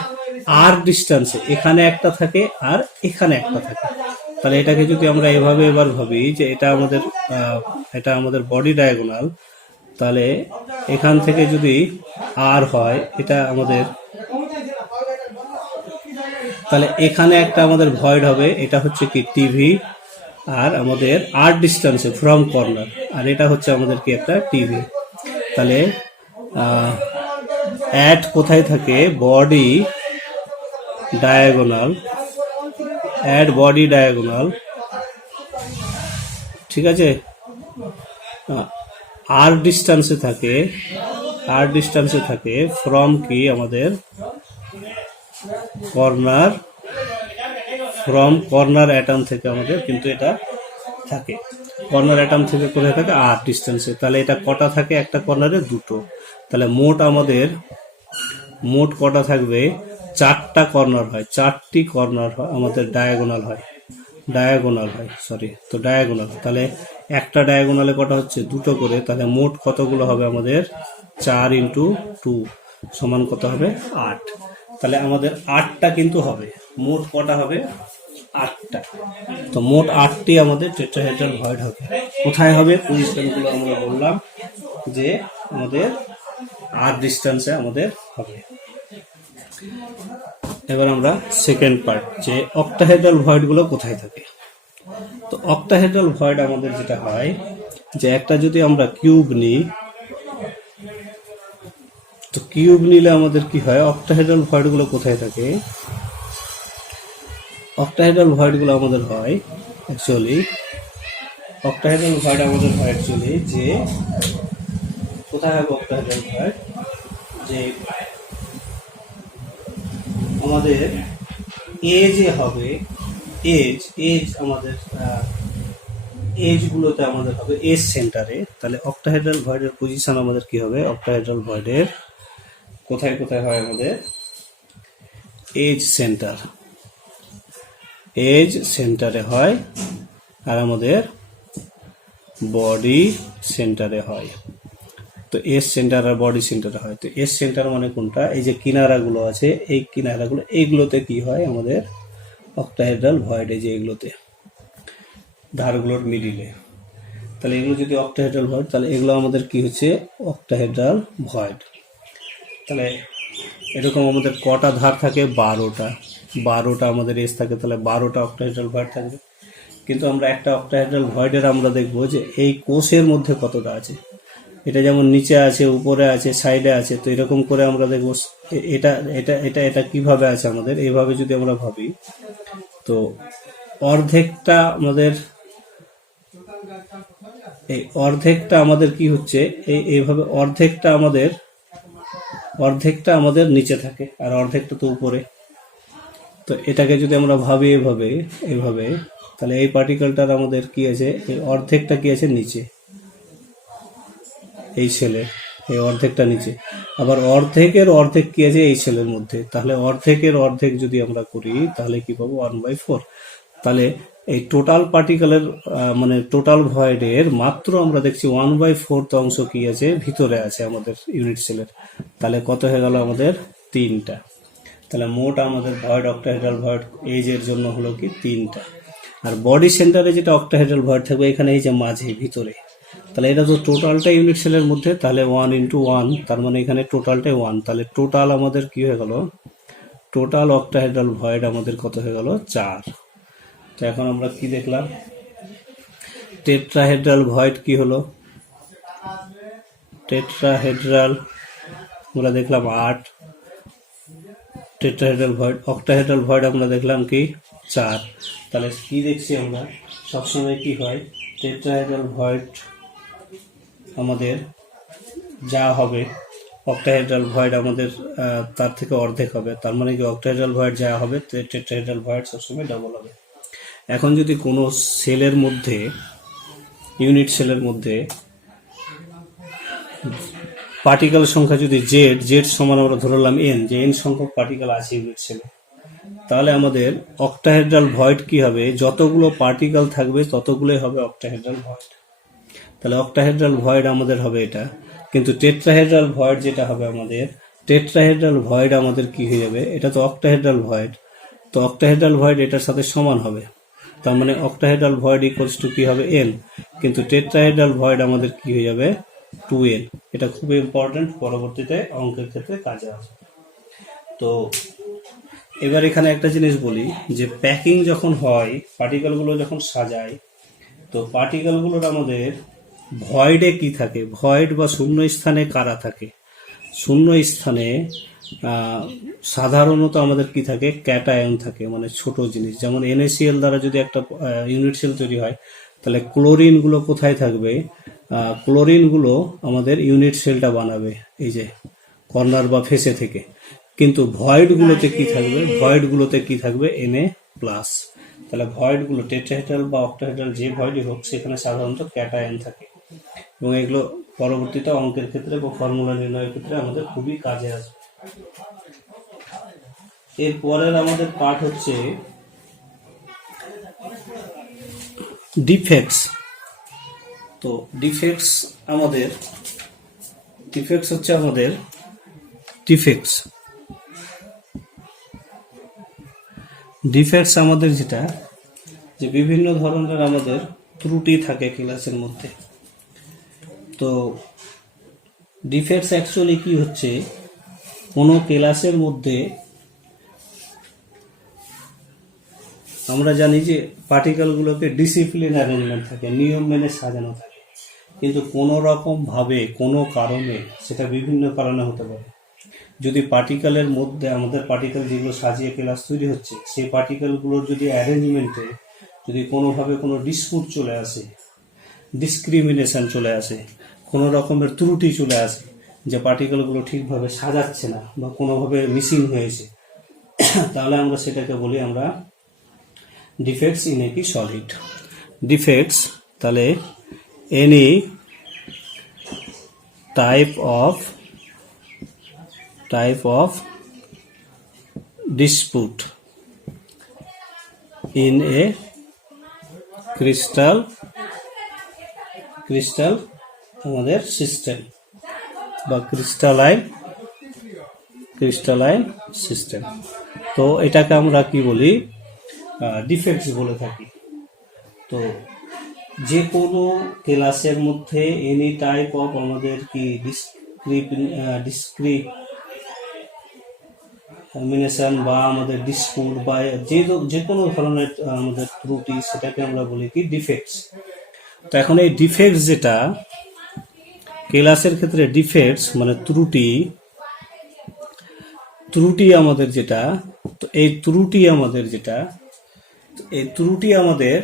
আর ডিস্টেন্সে, এখানে একটা থাকে আর এখানে একটা থাকে। তাহলে এটাকে যদি আমরা এভাবে এবার ভাবি যে এটা আমাদের বডি ডায়াগোনাল, তাহলে এখান থেকে যদি আর হয়, এটা আমাদের, তাহলে এখানে একটা আমাদের ভয়েড হবে, এটা হচ্ছে কি টিভি, আর আমাদের আর ডিস্টেন্সে ফ্রম কর্নার, আর এটা হচ্ছে আমাদের কি একটা টিভি। তাহলে অ্যাট কোথায় থাকে, body diagonal, at body diagonal, ঠিক আছে, আর ডিস্টেন্সে থাকে, আর ডিস্টেন্সে থাকে ফ্রম কি আমাদের কর্নার, ফ্রম কর্নার অ্যাটম থেকে আমাদের কিন্তু এটা থাকে, কর্নার অ্যাটম থেকে কোথায় থাকে আর ডিস্টেন্সে। তাহলে এটা কটা থাকে, একটা কর্নারে দুটো। তাহলে মোট আমাদের মোট কটা থাকবে, চারটা কর্নার হয়, চারটি কর্নার হয় আমাদের ডায়াগোনাল হয়, ডায়াগোনাল হয় সরি, তো ডায়াগোনাল। তাহলে একটা ডায়াগোনালে কটা হচ্ছে, দুটো করে। তাহলে মোট কতগুলো হবে আমাদের, 4 × 2 সমান কত হবে, 8। তাহলে আমাদের 8টা কিন্তু হবে, মোট কটা হবে, 8টা। তো মোট 8টি আমাদের টেট্রাহেড্রাল ভয়েড হবে। কোথায় হবে, পজিশনগুলো আমরা বললাম যে আমাদের আর ডিস্টেন্সে আমাদের হবে। এবার আমরা সেকেন্ড পার্ট, যে অক্টাহেড্রাল ভয়েডগুলো কোথায় থাকে। তো অক্টাহেড্রাল ভয়েড আমাদের যেটা হয়, যে একটা যদি আমরা কিউব নিই, তো কিউব নিলে আমাদের কি হয়, অক্টাহেড্রাল ভয়েডগুলো কোথায় থাকে, অক্টাহেড্রাল ভয়েডগুলো আমাদের হয় অ্যাকচুয়ালি, অক্টাহেড্রাল ভয়েড আমাদের হয় অ্যাকচুয়ালি যে কোথায় হবে অক্টাহেড্রাল ভয়েড, যে আমাদের এজে হবে, এজ আমাদের এজগুলোতে আমাদের হবে এজ সেন্টারে। তাহলে অক্টাহেড্রাল ভয়েডের পজিশন আমাদের কি হবে, অক্টাহেড্রাল ভয়েডের কোথায় কোথায় হয় আমাদের, এজ সেন্টার, এজ সেন্টারে হয়, আর আমাদের বডি সেন্টারে হয়। তো এজ সেন্টার আর বডি সেন্টারে হয়। তো এজ সেন্টার মানে কোনটা, এই যে কিনারাগুলো আছে, এই কিনারাগুলো, এইগুলোতে কি হয় আমাদের অক্টাহেড্রাল ভয়েড, এই যে এগুলোতে ধারগুলোর মিডিলে। তাহলে এগুলো যদি অক্টাহেড্রাল ভয়েড, তাহলে এগুলো আমাদের কি হচ্ছে অক্টাহেড্রাল ভয়েড। তাহলে এরকম আমাদের কটা ধার থাকে 12টা আমাদের এস থাকে, তাহলে 12টা অক্টাহেড্রাল ভয়েড থাকবে। কিন্তু আমরা একটা অক্টাহেড্রাল ভয়েডের আমরা দেখবো যে এই কোষের মধ্যে কতটা আছে। এটা যেমন নিচে আছে, উপরে আছে, সাইডে আছে, তো এরকম করে আমরা দেখবো এটা এটা এটা এটা কিভাবে আছে আমাদের। এইভাবে যদি আমরা ভাবি তো অর্ধেকটা আমাদের কি হচ্ছে এইভাবে অর্ধেকটা আমাদের নিচে থাকে আর অর্ধেকটা তো উপরে। তো এটাকে যদি আমরা ভাবি এইভাবে তাহলে এই পার্টিকেলটার আমাদের কি আছে, এই অর্ধেকটা কি আছে নিচে, এই সেলের এই অর্ধেকটা নিচে, আবার অর্ধেকের অর্ধেক কি আছে এই সেলের মধ্যে। তাহলে অর্ধেকের অর্ধেক যদি আমরা করি তাহলে কি পাবো 1/4। তাহলে এই টোটাল পার্টিকেলের মানে টোটাল ভয়েডের মাত্র আমরা দেখছি 1/4 অংশ কি আছে ভিতরে আছে আমাদের ইউনিট সেলের। তাহলে কত হয়ে গেল আমাদের 3টা। তাহলে মোট আমাদের ভয়েড অক্টাহেড্রাল ভয়েড এইজ এর জন্য হলো কি 3টা। আর বডি সেন্টারে যেটা অক্টাহেড্রাল ভয়েড থাকবে এখানে এই যে মাঝে ভিতরে, তাহলে এটা তো টোটালটা ইউনিট সেলের মধ্যে, তাহলে 1 × 1, তার মানে এখানে টোটালটাই 1। তাহলে টোটাল আমাদের কি হয়ে গেল, টোটাল অক্টাহেড্রাল ভয়েড আমাদের কত হয়ে গেল 4। তো এখন আমরা কি দেখলাম, টেট্রাহেড্রাল ভয়েড কি হলো, টেট্রাহেড্রাল আমরা দেখলাম 8, টেট্রাহেড্রাল ভয়েড। অক্টাহেড্রাল ভয়েড আমরা দেখলাম কি 4। তাহলে কি দেখছি আমরা সবসময় কি হয়, টেট্রাহেড্রাল ভয়েড আমাদের যা হবে অক্টাহেড্রাল ভয়েড আমাদের তার থেকে অর্ধেক হবে। তার মানে কি অক্টাহেড্রাল ভয়েড যা হবে টেট্রাহেড্রাল ভয়েড সবসময় ডাবল হবে। এখন যদি কোনো সেলের মধ্যে ইউনিট সেলের মধ্যে পার্টিকেল সংখ্যা যদি জেড সমান আমরা ধরলাম এন, যে এন সংখ্যক পার্টিকেল আছে ইউনিট সেলে, তাহলে আমাদের অক্টাহেড্রাল ভয়েড কি হবে, যতগুলো পার্টিকেল থাকবে ততগুলোই হবে অক্টাহেড্রাল ভয়েড। তাহলে অক্টাহেড্রাল ভয়েড আমাদের হবে এটা। কিন্তু টেট্রাহেড্রাল ভয়েড যেটা হবে আমাদের, টেট্রাহেড্রাল ভয়েড আমাদের কি হয়ে যাবে, এটা তো অক্টাহেড্রাল ভয়েড, তো অক্টাহেড্রাল ভয়েড এটার সাথে সমান হবে। তার মানে অক্টাহেড্রাল ভয়েড ইকুয়ালস টু কি হবে এন, কিন্তু টেট্রাহেড্রাল ভয়েড আমাদের কি হয়ে যাবে 2n। এটা খুব ইম্পর্টেন্ট, পরবর্তীতে অঙ্কের ক্ষেত্রে কাজে আসবে। তো এবার এখানে একটা জিনিস বলি যে প্যাকিং যখন হয়, পার্টিকেলগুলো যখন সাজায়, তো পার্টিকেলগুলোর আমাদের ভয়েডে কি থাকে, ভয়েড বা শূন্য স্থানে কারা থাকে। শূন্য স্থানে সাধারণত আমাদের কি থাকে, ক্যাটায়ন থাকে, মানে ছোট জিনিস। যেমন NaCl দ্বারা যদি একটা ইউনিট সেল তৈরি হয়, তাহলে ক্লোরিনগুলো কোথায় থাকবে, ক্লোরিনগুলো আমাদের ইউনিট সেলটা বানাবে এই যে কর্নার বা ফেসে থেকে। কিন্তু ভয়েডগুলোতে কি থাকবে, ভয়েডগুলোতে কি থাকবে Na+। তাহলে ভয়েডগুলো টেট্রাহেড্রাল বা অক্টাহেড্রাল যে ভয়েডই হোক সেখানে সাধারণত ক্যাটায়ন থাকে, এবং এগুলো পরবর্তীতে অঙ্কের ক্ষেত্রে বা ফর্মুলা নির্ণয়ের ক্ষেত্রে আমাদের খুবই কাজে আসবে। এরপরের আমাদের পার্ট হচ্ছে ডিফেক্টস। তো ডিফেক্টস হচ্ছে আমাদের ডিফেক্টস আমাদের যেটা, যে বিভিন্ন ধরনের আমাদের ত্রুটি থাকে ক্লাসের মধ্যে। তো ডিফেক্টস অ্যাকচুয়ালি কি হচ্ছে, কোনো ক্লাসের মধ্যে আমরা জানি যে পার্টিকেলগুলোকে ডিসিপ্লিন অ্যারেঞ্জমেন্ট থাকে, নিয়ম মেনে সাজানো থাকে, কিন্তু কোনো রকম ভাবে কোনো কারণে, সেটা বিভিন্ন কারণে হতে পারে, যদি পার্টিকেলের মধ্যে আমাদের পার্টিকেল যেগুলো সাজিয়ে ক্লাস তৈরি হচ্ছে সেই পার্টিকেলগুলোর যদি অ্যারেঞ্জমেন্টে যদি কোনোভাবে কোনো ডিসপুট চলে আসে, ডিসক্রিমিনেশন চলে আসে, কোনো রকমের ত্রুটি চলে আসে, যে পার্টিকেলগুলো ঠিকভাবে সাজাচ্ছে না বা কোনোভাবে মিসিং হয়েছে, তাহলে আমরা সেটাকে বলি আমরা defects in a solid. Defects তাহলে any type of dispute in a crystal আমাদের সিস্টেম বা ক্রিস্টালাইন সিস্টেম। তো এটাকে আমরা কি বলি, ডিফেক্টস বলে থাকি। তো যে কোনো ক্লাসের মধ্যে এনি টাইপ অফ আমাদের কি ডিসক্রিমিনেশন বা আমাদের ডিসপুট বা যে কোনো ধরনের আমাদের ত্রুটি, সেটাকে আমরা বলি কি ডিফেক্টস। তো এখন এই ডিফেক্টস যেটা ক্লাসের ক্ষেত্রে ডিফেক্টস মানে ত্রুটি আমাদের যেটা, তো এই ত্রুটি আমাদের যেটা, এই ত্রুটি আমাদের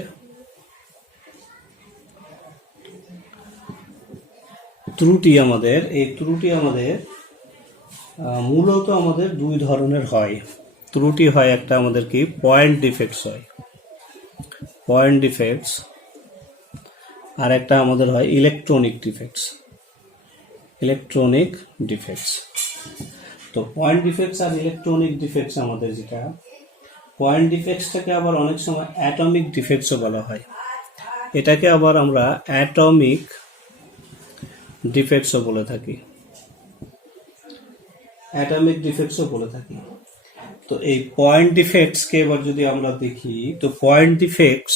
মূলত আমাদের দুই ধরনের হয়। ত্রুটি হয় একটা আমাদের কি পয়েন্ট ডিফেক্টস হয়, পয়েন্ট ডিফেক্টস, আর একটা আমাদের হয় ইলেকট্রনিক ডিফেক্টস। তো পয়েন্ট ডিফেক্টস আর ইলেকট্রনিক ডিফেক্টস আমাদের যেটা, পয়েন্ট ডিফেক্টসটাকে আবার অনেক সময় অ্যাটমিক ডিফেক্টসও বলা হয়, এটাকে আবার আমরা অ্যাটমিক ডিফেক্টসও বলে থাকি, তো এই পয়েন্ট ডিফেক্টসকে এবার যদি আমরা দেখি, তো পয়েন্ট ডিফেক্টস,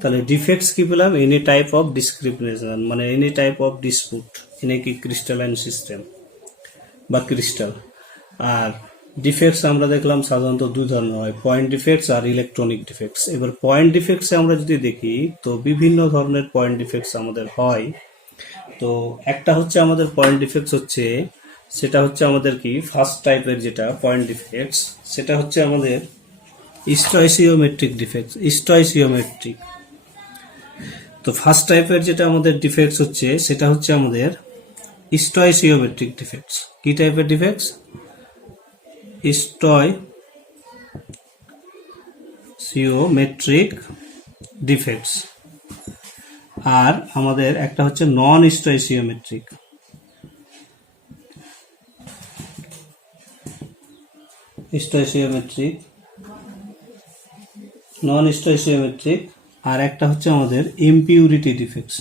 তাহলে ডিফেক্টস কি পেলাম, এনি টাইপ অফ ডিসক্রিমিনেশন মানে any type of dispute in a কি ক্রিস্টালাইন সিস্টেম বা ক্রিস্টাল। আর ডিফেক্টস আমরা দেখলাম সাধারণত দুই ধরনের হয়, পয়েন্ট ডিফেক্টস আর ইলেকট্রনিক ডিফেক্টস। এবার পয়েন্ট ডিফেক্টসে আমরা যদি দেখি, তো বিভিন্ন ধরনের পয়েন্ট ডিফেক্টস আমাদের হয়। তো একটা হচ্ছে আমাদের পয়েন্ট ডিফেক্টস হচ্ছে, সেটা হচ্ছে আমাদের কি ফার্স্ট টাইপের যেটা পয়েন্ট ডিফেক্টস, সেটা হচ্ছে আমাদের স্টয়চিওমেট্রিক ডিফেক্টস, তো ফার্স্ট টাইপের যেটা আমাদের ডিফেক্টস হচ্ছে, সেটা হচ্ছে আমাদের স্টয়চিওমেট্রিক ডিফেক্টস। কি টাইপের ডিফেক্টস? Stoichiometric defects. আর আমাদের একটা হচ্ছে নন স্টয়চিওমেট্রিক, নন স্টয়চিওমেট্রিক, আর একটা হচ্ছে আমাদের ইমপিউরিটি ডিফেক্টস।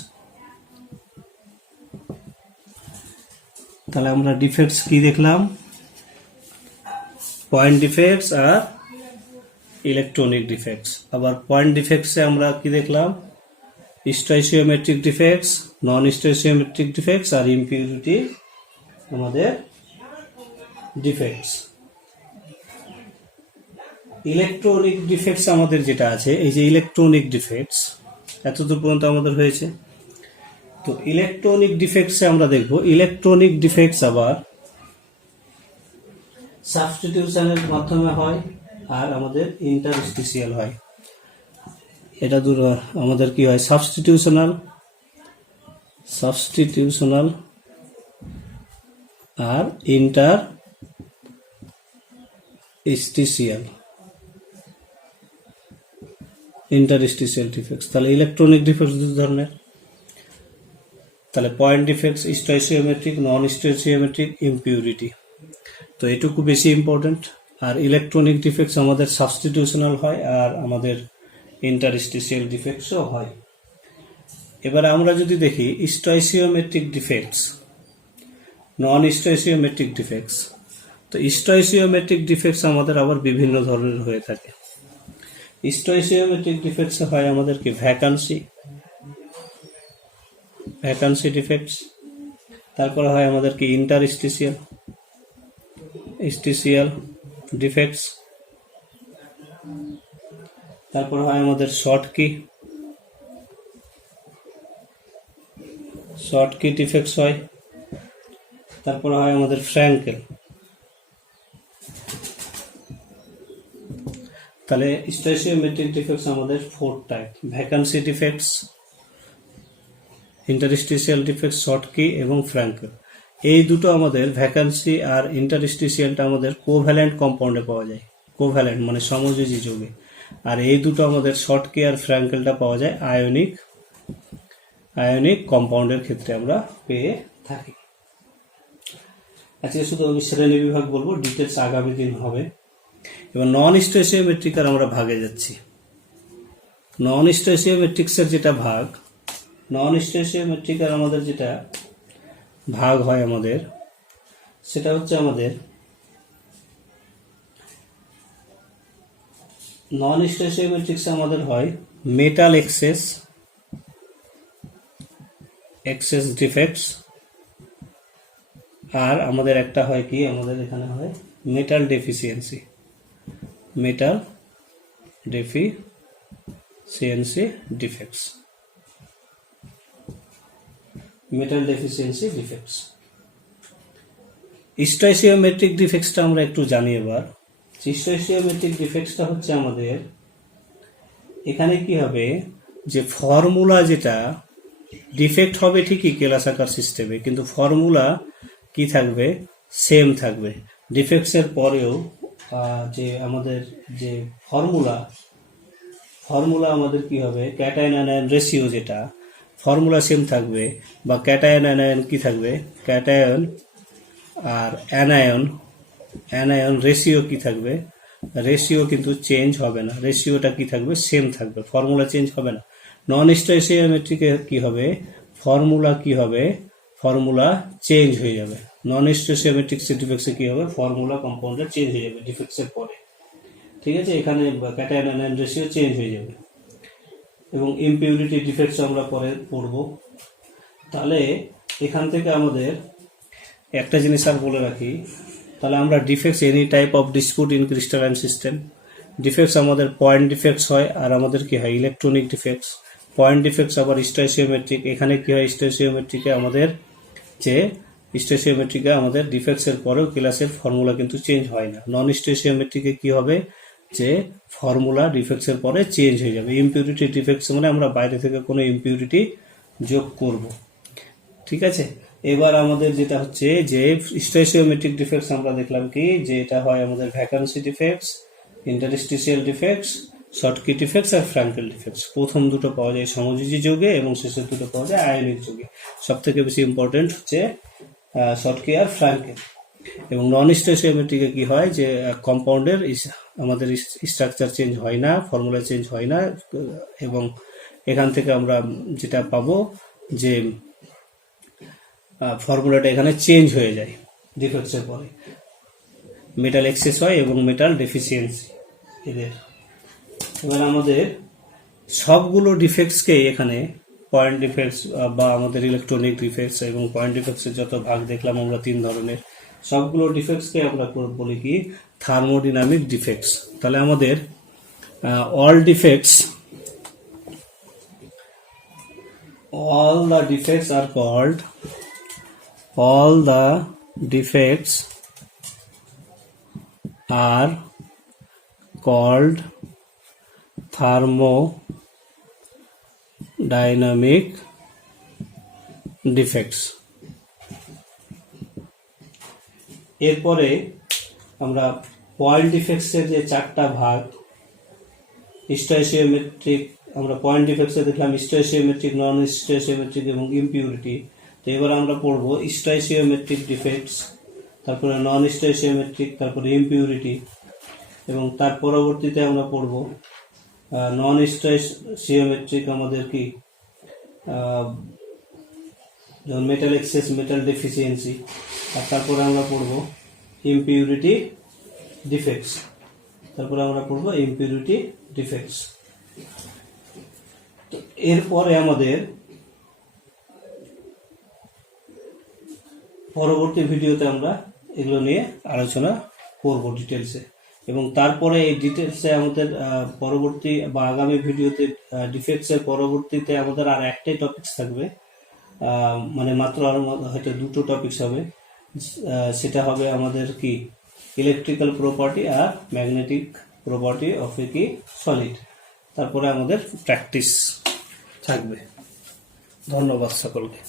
তাহলে আমরা ডিফেক্টস কি দেখলাম, পয়েন্ট ডিফেক্টস আর ইলেকট্রনিক ডিফেক্টস। আবার পয়েন্ট ডিফেক্টসে আমরা কি দেখলাম, স্টয়চিওমেট্রিক ডিফেক্টস, নন স্টয়চিওমেট্রিক ডিফেক্টস আর ইমপিউরিটি আমাদের ডিফেক্টস। ইলেকট্রনিক ডিফেক্টস আমাদের যেটা আছে, এই যে ইলেকট্রনিক ডিফেক্টস এতদূর পর্যন্ত আমাদের হয়েছে। তো ইলেকট্রনিক ডিফেক্টসে আমরা দেখব, ইলেকট্রনিক ডিফেক্টস আবার সাবস্টিটিউশনের মাধ্যমে হয় আর আমাদের ইন্টারস্টিশিয়াল হয়। এটা আমাদের কি হয়, সাবস্টিটিউশনাল আর ইন্টারস্টিশিয়াল ডিফেক্টস। তাহলে ইলেকট্রনিক ডিফেক্টস দুই ধরনের, তাহলে পয়েন্ট ডিফেক্টস স্টয়চিওমেট্রিক, নন স্টয়চিওমেট্রিক, ইমপিউরিটি। তো এটুকু বেশি ইম্পর্টেন্ট। আর ইলেকট্রনিক ডিফেক্টস আমাদের সাবস্টিটিউশনাল হয় আর আমাদের ইন্টারস্টিশিয়াল ডিফেক্টসও হয়। এবার আমরা যদি দেখি স্টয়চিওমেট্রিক ডিফেক্টস, নন স্টয়চিওমেট্রিক ডিফেক্টস, তো স্টয়চিওমেট্রিক ডিফেক্টস আমাদের আবার বিভিন্ন ধরনের হয়ে থাকে। স্টয়চিওমেট্রিক ডিফেক্টস হয় আমাদের কি ভ্যাকান্সি ডিফেক্টস, তারপরে হয় আমাদের কি ইন্টারস্টিশিয়াল ডিফেক্টস, তারপর হয় আমাদের শর্ট কি ডিফেক্টস হয়, তারপর হয় আমাদের ফ্র্যাঙ্কেল। তাহলে স্টয়চিওমেট্রিক ডিফেক্টস আমাদের 4 type, vacancy defects, interstitial defects, short কি এবং ফ্র্যাঙ্কেল। এই দুটো আমাদের ভ্যাকান্সি আর ইন্টারস্টিশিয়ালটা আমাদের কোভ্যালেন্ট কম্পাউন্ডে পাওয়া যায়, কোভ্যালেন্ট মানে সমযোজী যৌগে। আর এই দুটো আমাদের শর্ট কি আর ফ্র্যাঙ্কেলটা পাওয়া যায় আয়নিক কম্পাউন্ডের ক্ষেত্রে আমরা পেয়ে থাকি। আজকে শুধু আমি শ্রেণী বিভাগ বলবো, ডিটেলস আগামী দিন হবে। এবার নন স্টয়চিওমেট্রিক আর আমরা ভাগে যাচ্ছি। নন স্টয়চিওমেট্রিক্সের যেটা ভাগ, নন স্টয়চিওমেট্রিক আর আমাদের যেটা ভাগ হয় আমাদের, সেটা হচ্ছে আমাদের নন স্টয়চিওমেট্রিক্সে আমাদের হয় মেটাল এক্সেস এক্সেস ডিফেক্টস, আর আমাদের একটা হয় কি, আমাদের এখানে হয় metal deficiency, metal deficiency defects, metal deficiency defects. Stoichiometric ডিফেক্টসটা আমরা একটু জানি এবার। স্টয়চিওমেট্রিক ডিফেক্টসটা হচ্ছে আমাদের এখানে কি হবে, যে ফর্মুলা যেটা ডিফেক্ট হবে ঠিকই কেলাস আকার সিস্টেমে, কিন্তু ফর্মুলা কি থাকবে, সেম থাকবে। ডিফেক্টসের পরেও যে আমাদের যে ফর্মুলা আমাদের কি হবে, ক্যাটায়ন অ্যানায়ন রেশিও যেটা ফর্মুলা সেম থাকবে, বা ক্যাটায়ন অ্যানায়ন কি থাকবে, ক্যাটায়ন আর অ্যানায়ন রেশিও কি থাকবে, রেশিও কিন্তু চেঞ্জ হবে না, রেশিওটা কি থাকবে, সেম থাকবে, ফর্মুলা চেঞ্জ হবে না। নন স্টয়চিওমেট্রিকে কি হবে, ফর্মুলা কি হবে, ফর্মুলা চেঞ্জ হয়ে যাবে। নন স্টয়চিওমেট্রিক ডিফেক্টসে কি হবে, ফর্মুলা কম্পাউন্ডার চেঞ্জ হয়ে যাবে ডিফেক্টসের পরে, ঠিক আছে। এখানে ক্যাটায়ন অ্যানায়ন রেশিও চেঞ্জ হয়ে যাবে। এবং ইমপিউরিটি ডিফেক্টস আমরা পরে পড়ব। তাহলে এখান থেকে আমাদের একটা জিনিস আর বলে রাখি, তাহলে আমরা defects any type of dispute in crystalline system, defects আমাদের পয়েন্ট ডিফেক্টস হয়, আর আমাদের কি হয় ইলেকট্রনিক ডিফেক্টস। পয়েন্ট ডিফেক্টস আবার স্টয়চিওমেট্রিক, এখানে কি হয় স্টয়চিওমেট্রিকে আমাদের আমাদের ডিফেক্টসের পরেও ক্লাসের ফর্মুলা কিন্তু চেঞ্জ হয় না। নন স্টয়চিওমেট্রিকে কি হবে, যে ফর্মুলা ডিফেক্টসের পরে চেঞ্জ হয়ে যাবে। ইমপিউরিটি ডিফেক্টস মানে আমরা বাইরে থেকে কোনো ইমপিউরিটি যোগ করব, ঠিক আছে। এবার আমাদের যেটা হচ্ছে যে স্টয়চিওমেট্রিক ডিফেক্টস আমরা দেখলাম কি, যে এটা হয় আমাদের vacancy defects, interstitial defects, Schottky defects আর ফ্রাঙ্কেল ডিফেক্টস। প্রথম দুটো পাওয়া যায় সমযোজী যৌগে এবং শেষের দুটো পাওয়া যায় আয়নিক যৌগে। সব থেকে বেশি ইম্পর্টেন্ট হচ্ছে শর্টকি আর ফ্রাঙ্কেল। এবং নন স্টয়চিওমেট্রিকে কি হয়, যে কম্পাউন্ডের আমাদের স্ট্রাকচার চেঞ্জ হয় না, ফর্মুলা চেঞ্জ হয় না, এবং এখান থেকে আমরা যেটা পাবো যে ফর্মুলাটা এখানে চেঞ্জ হয়ে যায় ডিফেক্টসের পরে, মেটাল এক্সেস হয় এবং মেটাল ডেফিসিয়েন্সি এদের। এবার আমাদের সবগুলো ডিফেক্টসকে এখানে পয়েন্ট ডিফেক্টস বা আমাদের ইলেকট্রনিক ডিফেক্টস এবং পয়েন্ট ডিফেক্টসের যত ভাগ দেখলাম আমরা তিন ধরনের, সবগুলো ডিফেক্টসকে আমরা বলি কি থার্মোডিনামিক ডিফেক্টস। তাহলে আমাদের all the defects are called thermodynamic defects. এরপরে আমরা পয়েন্ট ডিফেক্টসের যে চারটা ভাগ, স্টয়চিওমেট্রিক আমরা পয়েন্ট ডিফেক্টসে দেখলাম স্টয়চিওমেট্রিক, নন স্টয়চিওমেট্রিক এবং ইমপিউরিটি। তো এবার আমরা পড়বো স্টয়চিওমেট্রিক ডিফেক্টস, তারপরে নন স্টয়চিওমেট্রিক, তারপরে ইমপিউরিটি, এবং তার পরবর্তীতে আমরা পড়বো নন স্টয়চিওমেট্রিক আমাদের কি যেমন মেটাল এক্সেস, মেটাল ডেফিসিয়েন্সি, আর তারপরে আমরা পড়বো ইমপিউরিটি ডিফেক্টস, তারপরে আমরা পড়বো ইমপিউরিটি ডিফেক্টস। তো এরপরে আমাদের পরবর্তী ভিডিওতে আমরা এগুলো নিয়ে আলোচনা করব ডিটেলসে, এবং তারপরে এই ডিটেলসে আমাদের পরবর্তী বা আগামী ভিডিওতে ডিফেক্টসের পরবর্তীতে আমাদের আর একটাই টপিকস থাকবে, মানে মাত্র আরো হয়তো দুটো টপিকস হবে। সেটা হবে আমাদের কি ইলেকট্রিক্যাল প্রপার্টি আর ম্যাগনেটিক প্রপার্টি অফ এ কি সলিড। তারপরে আমাদের প্র্যাকটিস থাকবে। ধন্যবাদ সকলকে।